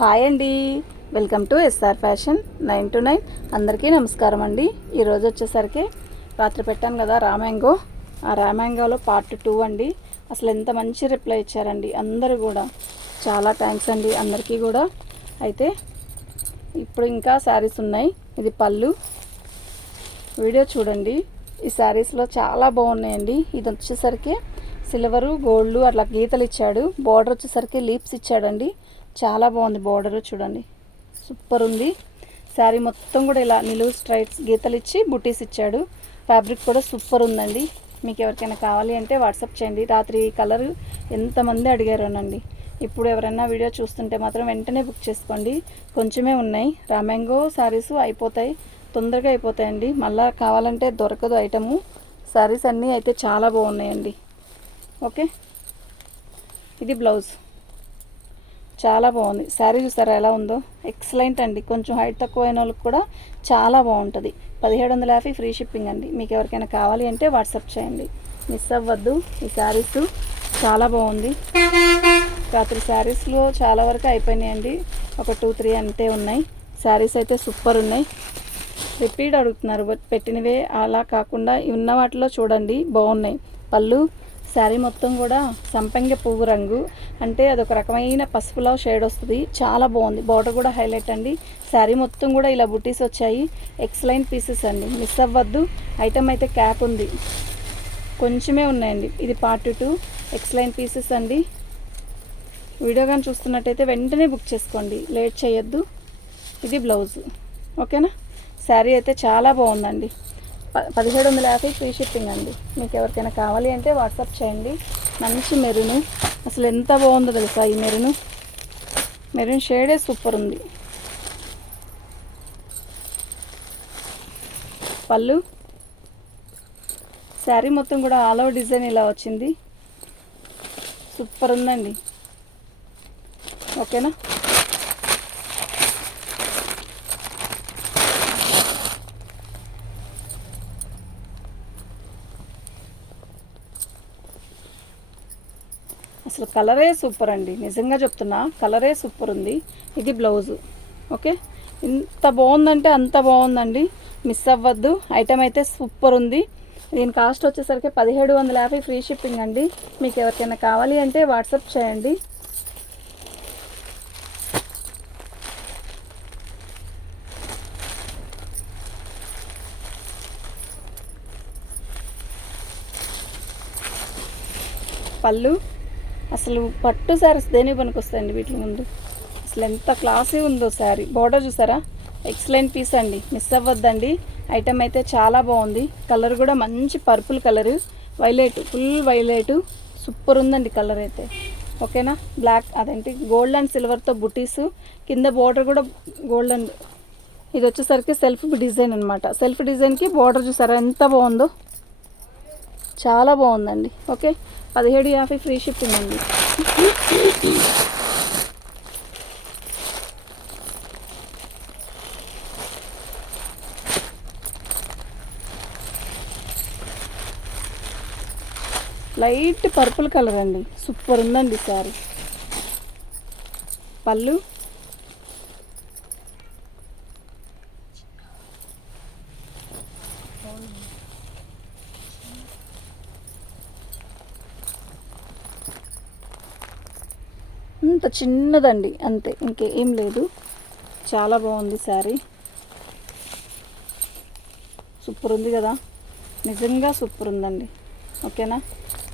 Hi అండి, welcome to SR fashion 9 to 9. అందరికీ నమస్కారం అండి. ఈరోజు వచ్చేసరికి రాత్రి పెట్టాను కదా రామ్యాంగో, ఆ రామ్యాంగోలో పార్ట్ 2 అండి. అసలు ఎంత మంచి రిప్లై ఇచ్చారండి అందరూ కూడా. చాలా థ్యాంక్స్ అండి అందరికీ కూడా. అయితే ఇప్పుడు ఇంకా శారీస్ ఉన్నాయి. ఇది పళ్ళు, వీడియో చూడండి. ఈ శారీస్లో చాలా బాగున్నాయండి. ఇది వచ్చేసరికి సిల్వరు గోల్డ్ అట్లా గీతలు ఇచ్చాడు. బార్డర్ వచ్చేసరికి లీప్స్ ఇచ్చాడండి. చాలా బాగుంది బార్డర్, చూడండి సూపర్ ఉంది. శారీ మొత్తం కూడా ఇలా నిలువు స్ట్రైట్స్ గీతలు ఇచ్చి బుటీస్ ఇచ్చాడు. ఫ్యాబ్రిక్ కూడా సూపర్ ఉందండి. మీకు ఎవరికైనా కావాలి అంటే వాట్సాప్ చేయండి. రాత్రి కలర్ ఎంతమంది అడిగారోనండి. ఇప్పుడు ఎవరైనా వీడియో చూస్తుంటే మాత్రం వెంటనే బుక్ చేసుకోండి. కొంచెమే ఉన్నాయి. రామ్యాంగో శారీస్ అయిపోతాయి, తొందరగా అయిపోతాయండి. మళ్ళీ కావాలంటే దొరకదు ఐటము. శారీస్ అన్నీ అయితే చాలా బాగున్నాయండి. ఓకే, ఇది బ్లౌజ్ చాలా బాగుంది. శారీ చూసారా ఎలా ఉందో, ఎక్సలెంట్ అండి. కొంచెం హైట్ తక్కువ అయిన వాళ్ళకి కూడా చాలా బాగుంటుంది. 1750 ఫ్రీ షిప్పింగ్ అండి. మీకు ఎవరికైనా కావాలి అంటే వాట్సాప్ చేయండి, మిస్ అవ్వద్దు. ఈ శారీస్ చాలా బాగుంది. రాత్రి శారీస్లో చాలా వరకు అయిపోయినాయండి. ఒక 2-3 అంతే ఉన్నాయి. శారీస్ అయితే సూపర్ ఉన్నాయి. రిపీట్ అడుగుతున్నారు పెట్టినవే, అలా కాకుండా ఉన్న వాటిలో చూడండి బాగున్నాయి. పళ్ళు శారీ మొత్తం కూడా సంపంగి పువ్వు రంగు, అంటే అదొక రకమైన పసుపులో షేడ్ వస్తుంది. చాలా బాగుంది. బార్డర్ కూడా హైలైట్ అండి. శారీ మొత్తం కూడా ఇలా బుటీస్ వచ్చాయి. ఎక్సలెంట్ పీసెస్ అండి, మిస్ అవ్వద్దు. ఐటమ్ అయితే క్యాప్ ఉంది, కొంచెమే ఉన్నాయండి. ఇది పార్ట్ 2. ఎక్సలెంట్ పీసెస్ అండి. వీడియో కానీ చూస్తున్నట్టయితే వెంటనే బుక్ చేసుకోండి, లేట్ చేయొద్దు. ఇది బ్లౌజ్. ఓకేనా. శారీ అయితే చాలా బాగుందండి. 1750 ఫ్రీ షిప్పింగ్ అండి. మీకు ఎవరికైనా కావాలి అంటే వాట్సాప్ చేయండి. మంచి మెరూను, అసలు ఎంత బాగుందో తెలుసా. ఈ మెరూన్ షేడే సూపర్ ఉంది. పళ్ళు శారీ మొత్తం కూడా ఆల్ ఓవర్ డిజైన్ ఇలా వచ్చింది. సూపర్ ఉందండి. ఓకేనా. అసలు కలరే సూపర్ అండి, నిజంగా చెప్తున్నా, కలరే సూపర్ ఉంది. ఇది బ్లౌజు. ఓకే, ఇంత బాగుందంటే అంత బాగుందండి, మిస్ అవ్వద్దు. ఐటమ్ అయితే సూపర్ ఉంది. దీని కాస్ట్ వచ్చేసరికి 1750 ఫ్రీ షిప్పింగ్ అండి. మీకు ఎవరికైనా కావాలి అంటే వాట్సాప్ చేయండి. పళ్ళు అసలు పట్టు శారీస్ దేని పనికి వస్తాయండి వీటి ముందు. అసలు ఎంత క్లాసీ ఉందో శారీ. బార్డర్ చూసారా, ఎక్సలెంట్ పీస్ అండి, మిస్ అవ్వద్దండి. ఐటమ్ అయితే చాలా బాగుంది. కలర్ కూడా మంచి purple colour, violet, full violet, super ఉందండి కలర్ అయితే. ఓకేనా. బ్లాక్ అదేంటి గోల్డ్ అండ్ సిల్వర్తో బుటీస్, కింద బార్డర్ కూడా గోల్డ్ అండ్, ఇది వచ్చేసరికి సెల్ఫ్ డిజైన్ అనమాట. సెల్ఫ్ డిజైన్కి బార్డర్ చూసారా ఎంత బాగుందో, చాలా బాగుందండి. ఓకే, 1750 ఫ్రీ షిప్పింగ్ అండి. లైట్ పర్పుల్ కలర్ అండి, సూపర్ ఉందండి శారీ. పళ్ళు అంత చిన్నదండి, అంతే, ఇంకేం లేదు. చాలా బాగుంది శారీ, సూపర్ ఉంది కదా, నిజంగా సూపర్ ఉందండి. ఓకేనా.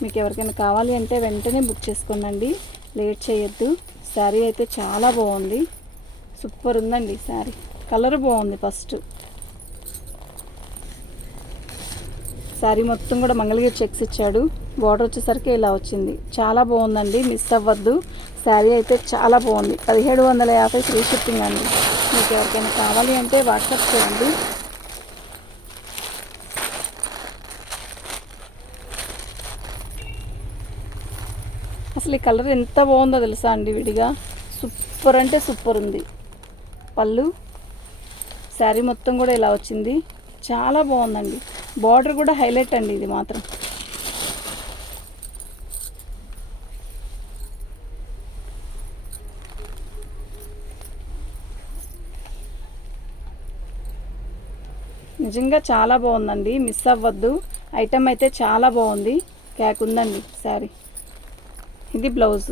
మీకు ఎవరికైనా కావాలి అంటే వెంటనే బుక్ చేసుకోండి, లేట్ చేయొద్దు. శారీ అయితే చాలా బాగుంది, సూపర్ ఉందండి శారీ. కలర్ బాగుంది. ఫస్ట్ శారీ మొత్తం కూడా మంగళగిరి చెక్స్ ఇచ్చాడు. బార్డర్ వచ్చేసరికి ఇలా వచ్చింది. చాలా బాగుందండి, మిస్ అవ్వద్దు. శారీ అయితే చాలా బాగుంది. 1750 ఫ్రీ షిప్పింగ్ అండి. మీకు ఎవరికైనా కావాలి అంటే వాట్సాప్ చేయండి. అసలు ఈ కలర్ ఎంత బాగుందో తెలుసా అండి, విడిగా సూపర్ అంటే సూపర్ ఉంది. పళ్ళు శారీ మొత్తం కూడా ఇలా వచ్చింది, చాలా బాగుందండి. బార్డర్ కూడా హైలైట్ అండి ఇది మాత్రం. నిజంగా చాలా బాగుందండి, మిస్ అవ్వద్దు. ఐటమ్ అయితే చాలా బాగుంది, క్యాక్ ఉందండి శారీ. ఇది బ్లౌజ్.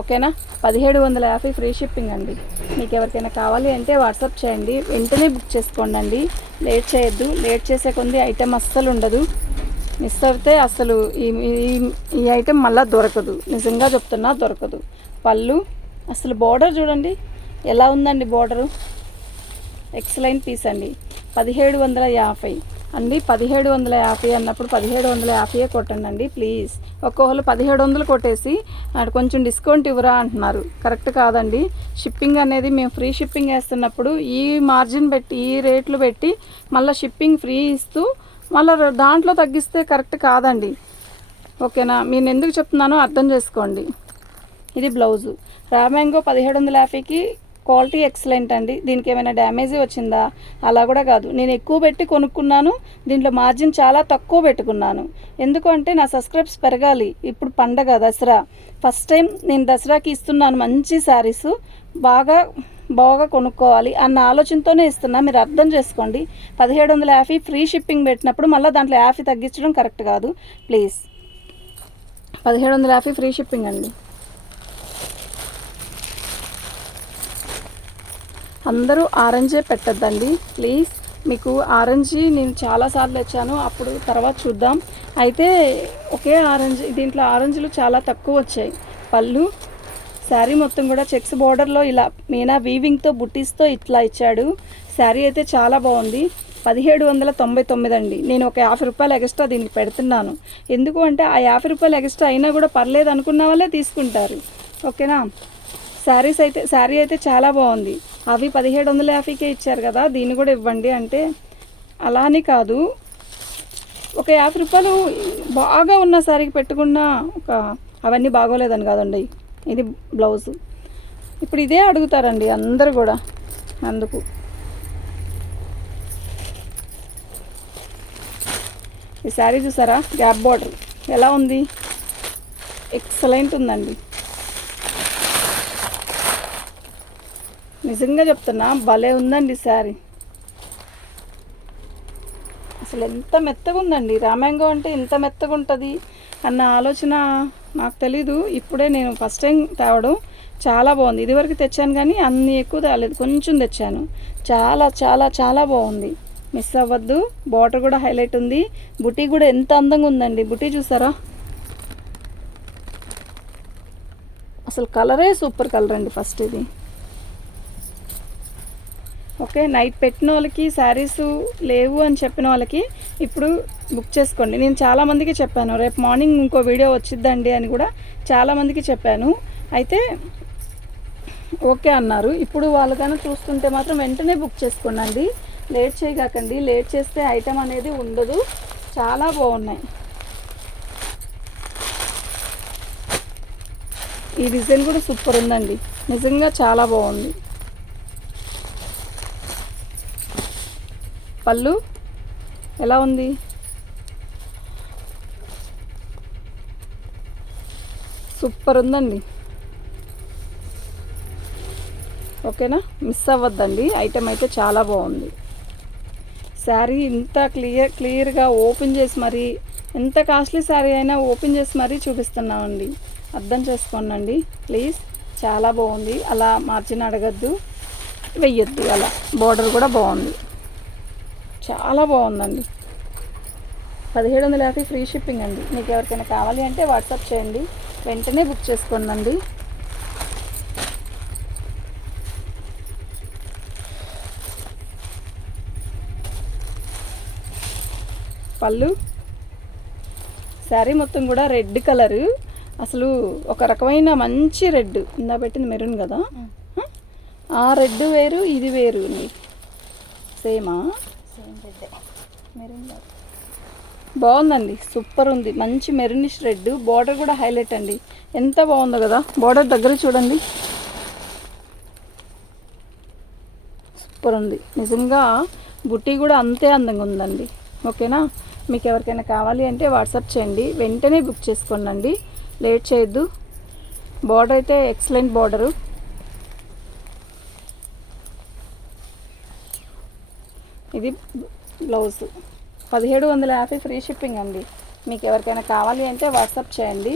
ఓకేనా, 1750 ఫ్రీ షిప్పింగ్ అండి. మీకు ఎవరికైనా కావాలి అంటే వాట్సాప్ చేయండి, వెంటనే బుక్ చేసుకోండి అండి. లేట్ చేయొద్దు, లేట్ చేసే కొంది ఐటెం అస్సలు ఉండదు. మిస్ అవుతే అసలు ఈ ఐటెం మళ్ళీ దొరకదు, నిజంగా చెప్తున్నా దొరకదు. పళ్ళు అసలు బార్డర్ చూడండి ఎలా ఉందండి, బార్డరు ఎక్సలెంట్ పీస్ అండి. 1750 అండి. 1750 అన్నప్పుడు 1750 కొట్టండి ప్లీజ్. ఒక్కొక్కరు 1700 కొట్టేసి కొంచెం డిస్కౌంట్ ఇవ్వరా అంటున్నారు. కరెక్ట్ కాదండి. షిప్పింగ్ అనేది మేము ఫ్రీ షిప్పింగ్ వేస్తున్నప్పుడు ఈ మార్జిన్ పెట్టి ఈ రేట్లు పెట్టి మళ్ళీ షిప్పింగ్ ఫ్రీ ఇస్తూ మళ్ళీ దాంట్లో తగ్గిస్తే కరెక్ట్ కాదండి. ఓకేనా, నేను ఎందుకు చెప్తున్నానో అర్థం చేసుకోండి. ఇది blouse. Raw mango 1750కి quality excellent అండి. దీనికి ఏమైనా డ్యామేజ్ వచ్చిందా? అలా కూడా కాదు, నేను ఎక్కువ పెట్టి కొనుక్కున్నాను, దీంట్లో మార్జిన్ చాలా తక్కువ పెట్టుకున్నాను. ఎందుకంటే నా సబ్స్క్రైబ్స్ పెరగాలి. ఇప్పుడు పండగ దసరా, ఫస్ట్ టైం నేను దసరాకి ఇస్తున్నాను మంచి శారీస్, బాగా కొనుక్కోవాలి అన్న ఆలోచనతోనే ఇస్తున్నా, మీరు అర్థం చేసుకోండి. 1750 ఫ్రీ షిప్పింగ్ పెట్టినప్పుడు మళ్ళీ దాంట్లో 50 తగ్గించడం కరెక్ట్ కాదు ప్లీజ్. 1750 ఫ్రీ షిప్పింగ్ అండి. అందరూ ఆరెంజే పెట్టద్దండి ప్లీజ్. మీకు ఆరెంజ్ నేను చాలాసార్లు వచ్చాను, అప్పుడు తర్వాత చూద్దాం. అయితే ఒకే ఆరెంజ్, దీంట్లో ఆరెంజ్లు చాలా తక్కువ వచ్చాయి. పళ్ళు శారీ మొత్తం కూడా చెక్స్ బోర్డర్లో ఇలా మీనా వీవింగ్తో బుట్టీస్తో ఇట్లా ఇచ్చాడు. శారీ అయితే చాలా బాగుంది. 1799 అండి. నేను ఒక 50 రూపాయలు ఎక్స్ట్రా దీనికి పెడుతున్నాను. ఎందుకు అంటే ఆ 50 రూపాయలు ఎక్స్ట్రా అయినా కూడా పర్లేదు అనుకున్న వాళ్ళే తీసుకుంటారు. ఓకేనా, శారీ అయితే చాలా బాగుంది. అవి 1750కే ఇచ్చారు కదా, దీన్ని కూడా ఇవ్వండి అంటే అలా అని కాదు. ఒక 50 రూపాయలు బాగా ఉన్న శారీకి పెట్టుకున్నా అవన్నీ బాగోలేదని కాదండి. ఇది బ్లౌజు. ఇప్పుడు ఇదే అడుగుతారండి అందరూ కూడా, అందుకు. ఈ శారీ చూసారా, గ్యాప్ బార్డర్ ఎలా ఉంది, ఎక్సలెంట్ ఉందండి. నిజంగా చెప్తున్నా భలే ఉందండి శారీ. అసలు ఎంత మెత్తగా ఉందండి. రా మ్యాంగో అంటే ఇంత మెత్తగా ఉంటుంది అన్న ఆలోచన నాకు తెలీదు. ఇప్పుడే నేను ఫస్ట్ టైం తేవడం. చాలా బాగుంది. ఇదివరకు తెచ్చాను కానీ అన్ని ఎక్కువ తేలేదు, కొంచెం తెచ్చాను. చాలా చాలా చాలా బాగుంది, మిస్ అవ్వద్దు. బార్డర్ కూడా హైలైట్ ఉంది. బుటీ కూడా ఎంత అందంగా ఉందండి. బుటీ చూసారా, అసలు కలరే సూపర్ కలర్ అండి. ఫస్ట్ ఇది ఓకే, నైట్ పెట్టిన వాళ్ళకి శారీస్ లేవు అని చెప్పిన వాళ్ళకి ఇప్పుడు బుక్ చేసుకోండి. నేను చాలామందికి చెప్పాను, రేపు మార్నింగ్ ఇంకో వీడియో వచ్చిద్దండి అని కూడా చాలామందికి చెప్పాను. అయితే ఓకే అన్నారు. ఇప్పుడు వాళ్ళకైనా చూస్తుంటే మాత్రం వెంటనే బుక్ చేసుకోండి, లేట్ చేయకండి. లేట్ చేస్తే ఐటమ్ అనేది ఉండదు. చాలా బాగున్నాయి. ఈ డిజైన్ కూడా సూపర్ ఉందండి, నిజంగా చాలా బాగుంది. పళ్ళు ఎలా ఉంది, సూపర్ ఉందండి. ఓకేనా, మిస్ అవ్వద్దండి. ఐటెం అయితే చాలా బాగుంది. శారీ ఇంత క్లియర్గా ఓపెన్ చేసి మరీ, ఎంత కాస్ట్లీ శారీ అయినా ఓపెన్ చేసి మరీ చూపిస్తున్నామండి, అర్థం చేసుకోండి ప్లీజ్. చాలా బాగుంది. అలా మార్జిన్ అడగద్దు, వెయ్యొద్దు. అలా బార్డర్ కూడా బాగుంది, చాలా బాగుందండి. 1750 ఫ్రీ షిప్పింగ్ అండి. మీకు ఎవరికైనా కావాలి అంటే వాట్సాప్ చేయండి, వెంటనే బుక్ చేసుకోండి. పళ్ళు శారీ మొత్తం కూడా రెడ్ కలరు, అసలు ఒక రకమైన మంచి రెడ్. ఇందా పెట్టింది మెరూన్ కదా, ఆ రెడ్ వేరు ఇది వేరు. సేమా, మెరూన్ బాగుందండి, సూపర్ ఉంది. మంచి మెరూనిష్ రెడ్. బార్డర్ కూడా హైలైట్ అండి, ఎంత బాగుందో కదా. బార్డర్ దగ్గర చూడండి, సూపర్ ఉంది నిజంగా. బుట్టి కూడా అంతే అందంగా ఉందండి. ఓకేనా, మీకు ఎవరికైనా కావాలి అంటే వాట్సాప్ చేయండి, వెంటనే బుక్ చేసుకోండి, లేట్ చేయొద్దు. బార్డర్ అయితే ఎక్సలెంట్ బార్డరు. ఇది బ్లౌజు 1750 ఫ్రీ షిప్పింగ్ అండి. మీకు ఎవరికైనా కావాలి అంటే వాట్సాప్ చేయండి.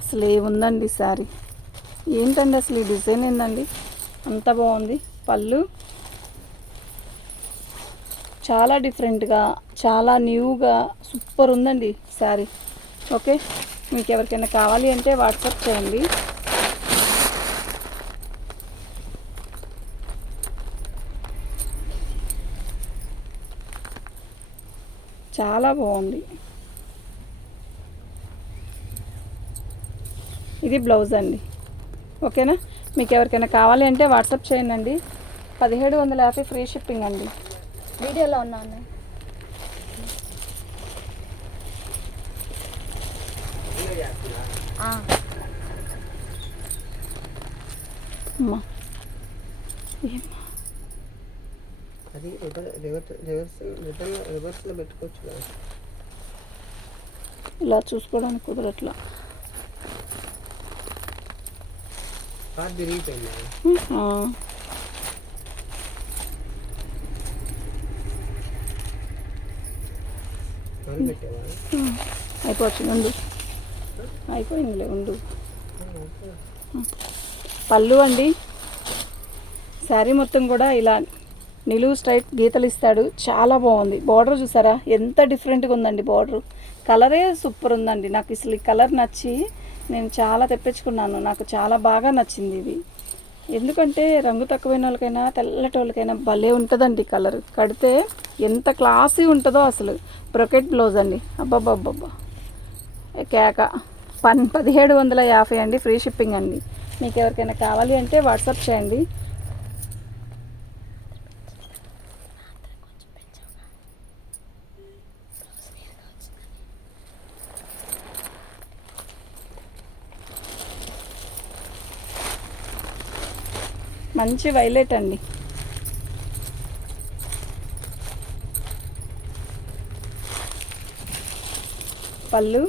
అసలు ఏముందండి శారీ, ఏంటండి అసలు ఈ డిజైన్ ఏందండి, అంత బాగుంది. పళ్ళు చాలా డిఫరెంట్గా, చాలా న్యూగా, సూపర్ ఉందండి శారీ. ఓకే, మీకు ఎవరికైనా కావాలి అంటే వాట్సాప్ చేయండి. చాలా బాగుంది. ఇది బ్లౌజ్ అండి. ఓకేనా, మీకు ఎవరికైనా కావాలి అంటే వాట్సాప్ చేయండి. 1750 ఫ్రీ షిప్పింగ్ అండి. వీడియోలో ఉన్నాను. అమ్మా అది రివర్స్లో పెట్టుకోవచ్చు కదా, ఇలా చూసుకోవడానికి కుదరట్లా. కార్డ్ తిరిగిపోయింది. అయిపోవచ్చు, ఉండు, అయిపోయిందిలే, ఉండు. పళ్ళు అండి, శారీ మొత్తం కూడా ఇలా నిలువు స్ట్రైట్ గీతలు ఇస్తాడు. చాలా బాగుంది. బార్డర్ చూసారా ఎంత డిఫరెంట్గా ఉందండి. బార్డరు కలరే సూపర్ ఉందండి. నాకు అసలు ఈ కలర్ నచ్చి నేను చాలా తెప్పించుకున్నాను. నాకు చాలా బాగా నచ్చింది ఇది. ఎందుకంటే రంగు తక్కువైన వాళ్ళకైనా తెల్లటి వాళ్ళకైనా భలే ఉంటుందండి. కలర్ కడితే ఎంత క్లాసీ ఉంటుందో అసలు. బ్రొకెట్ బ్లౌజ్ అండి. అబ్బాబ్బాబ్బా కేక. 1750 అండి, ఫ్రీ షిప్పింగ్ అండి. మీకు ఎవరికైనా కావాలి అంటే వాట్సాప్ చేయండి. మంచి వైలెట్ అండి. పళ్ళు,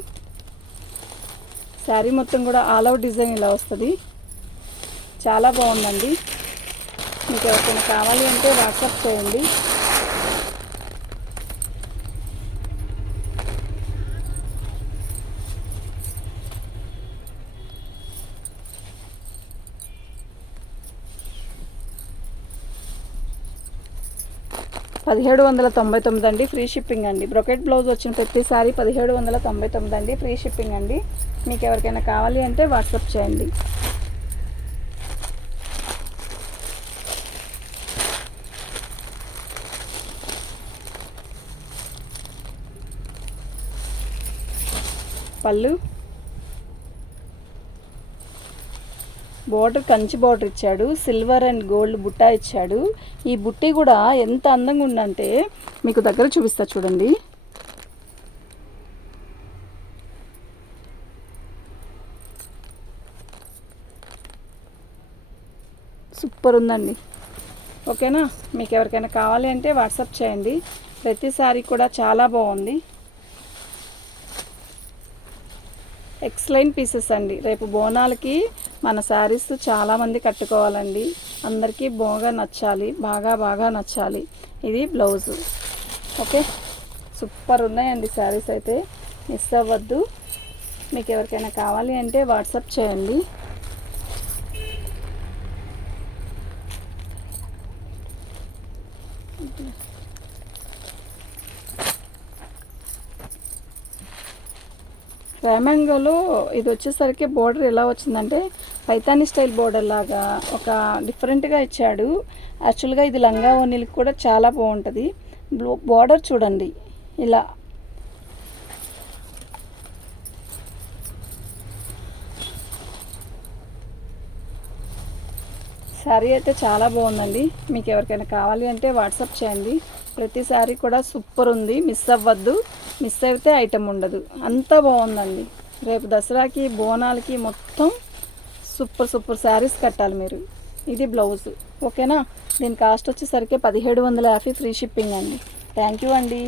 శారీ మొత్తం కూడా ఆల్ అవుట్ డిజైన్ ఇలా వస్తుంది. చాలా బాగుందండి. మీకు ఎవరికైనా కావాలి అంటే వాట్సాప్ చేయండి. $1799 అండి, ఫ్రీ షిప్పింగ్ అండి. బ్రొకెట్ బ్లౌజ్ వచ్చిన ప్రతిసారి $1799 అండి, ఫ్రీ షిప్పింగ్ అండి. మీకు ఎవరికైనా కావాలి అంటే వాట్సాప్ చేయండి. పళ్ళు, బోర్డర్ కంచి బోర్డర్ ఇచ్చాడు. సిల్వర్ అండ్ గోల్డ్ బుట్ట ఇచ్చాడు. ఈ బుట్టి కూడా ఎంత అందంగా ఉందంటే మీకు దగ్గర చూపిస్తా చూడండి. సూపర్ ఉందండి. ఓకేనా, మీకు ఎవరికైనా కావాలి అంటే వాట్సాప్ చేయండి. ప్రతిసారి కూడా చాలా బాగుంది. ఎక్స్లైన్ పీసెస్ అండి. రేపు బోనాలకి మన శారీస్ చాలామంది కట్టుకోవాలండి. అందరికీ బాగా నచ్చాలి, బాగా నచ్చాలి. ఇది బ్లౌజు. ఓకే, సూపర్ ఉన్నాయండి శారీస్ అయితే, మిస్ అవ్వద్దు. మీకు ఎవరికైనా కావాలి అంటే వాట్సాప్ చేయండి. రామాంగోలో ఇది వచ్చేసరికి బోర్డర్ ఎలా వచ్చిందంటే పైతానీ స్టైల్ బోర్డర్ లాగా ఒక డిఫరెంట్గా ఇచ్చాడు. యాక్చువల్గా ఇది లంగా ఓనీలకి కూడా చాలా బాగుంటుంది. బోర్డర్ చూడండి ఇలా. శారీ అయితే చాలా బాగుందండి. మీకు ఎవరికైనా కావాలి అంటే వాట్సాప్ చేయండి. ప్రతి శారీ కూడా సూపర్ ఉంది. మిస్ అవ్వద్దు. మిస్ అయితే ఐటెం ఉండదు. అంతా బాగుందండి. రేపు దసరాకి బోనాలకి మొత్తం సూపర్ శారీస్ కట్టాలి మీరు. ఇది బ్లౌజ్. ఓకేనా, దీని కాస్ట్ వచ్చేసరికి 1750 ఫ్రీ షిప్పింగ్ అండి. థ్యాంక్ యూ అండి.